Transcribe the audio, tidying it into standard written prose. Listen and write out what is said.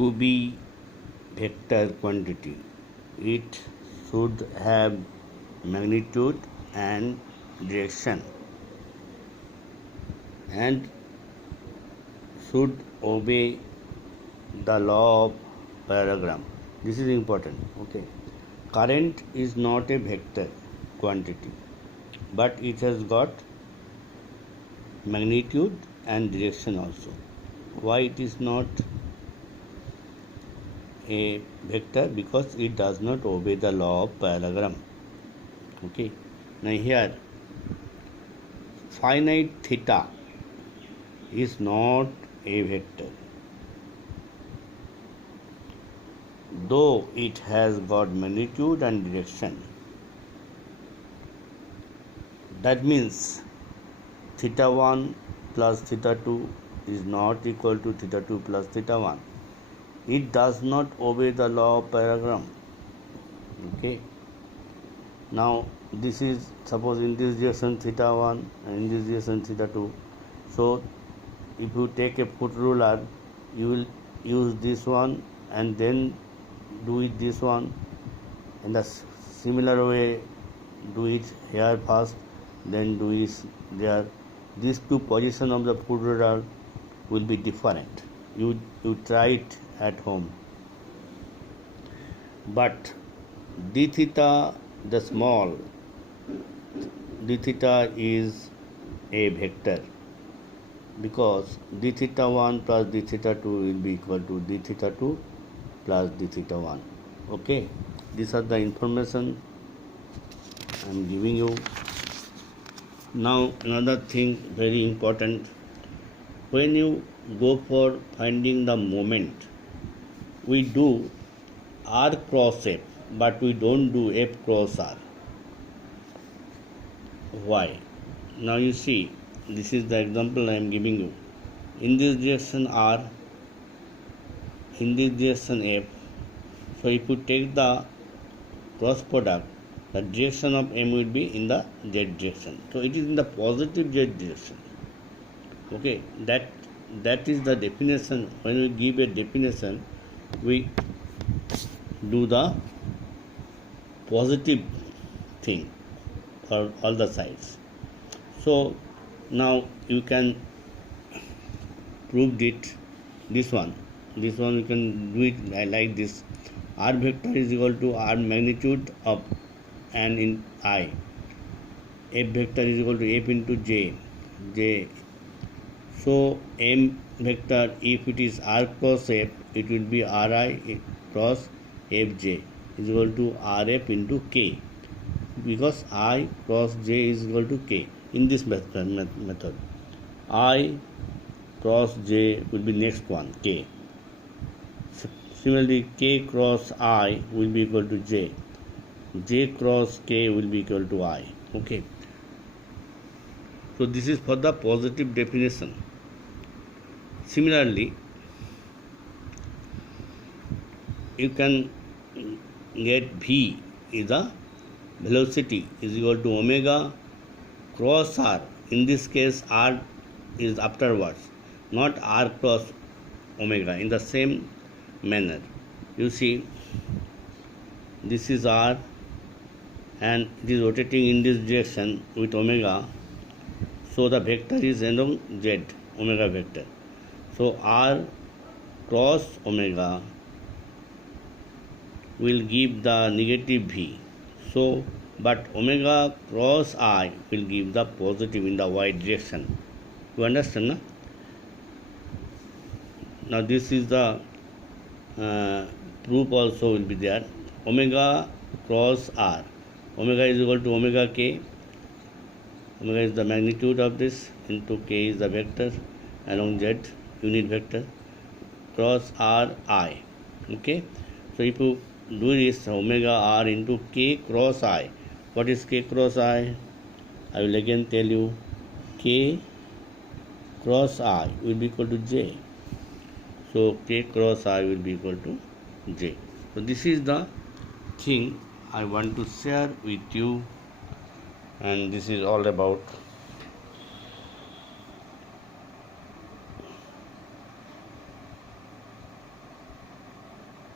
to be vector quantity, it should have magnitude and direction and should obey the law of parallelogram. This is important. Okay. Current is not a vector quantity, but it has got magnitude and direction also. Why it is not a vector? Because it does not obey the law of parallelogram. Okay. Now here finite theta is not a vector, though it has got magnitude and direction. That means theta 1 plus theta 2 is not equal to theta 2 plus theta 1. It does not obey the law of parallelogram. Okay. Now this is, suppose in this direction theta 1 and in this direction theta 2. So if you take a foot ruler, you will use this one and then do it this one. In the similar way, do it here first, then do it there. These two positions of the foot ruler will be different. You try it at home. But d theta, the small d theta is a vector, because d theta 1 plus d theta 2 will be equal to d theta 2 plus d theta 1. Okay, these are the information I am giving you. Now another thing very important, when you go for finding the moment, we do r cross f, but we don't do f cross r. Why? Now you see, this is the example I am giving you. In this direction r, in this direction f. So if you take the cross product, the direction of m will be in the z direction. So it is in the positive z direction. Okay, that is the definition. When we give a definition, we do the positive thing for all the sides. So now you can prove it. This one you can do it like this. R vector is equal to R magnitude of n in I. F vector is equal to F into J. So M vector, if it is R cross F, it will be Ri cross Fj is equal to Rf into K, because I cross J is equal to K. In this method, I cross J will be next one, K. Similarly, K cross I will be equal to J. J cross K will be equal to I. Okay. So this is for the positive definition. Similarly, you can get V is the velocity is equal to omega cross r. In this case, r is afterwards, not r cross omega. In the same manner, you see, this is r and it is rotating in this direction with omega. So the vector is along z, omega vector. So r cross omega will give the negative v. So, but omega cross I will give the positive in the y direction. You understand, no? Now this is the proof also will be there. Omega cross r. Omega is equal to omega k. Omega is the magnitude of this, into k is the vector along z, unit vector, cross r I. Okay. So if you do this, omega r into k cross I. What is k cross I? I will again tell you, k cross I will be equal to j. So k cross I will be equal to j. So this is the thing I want to share with you, and this is all about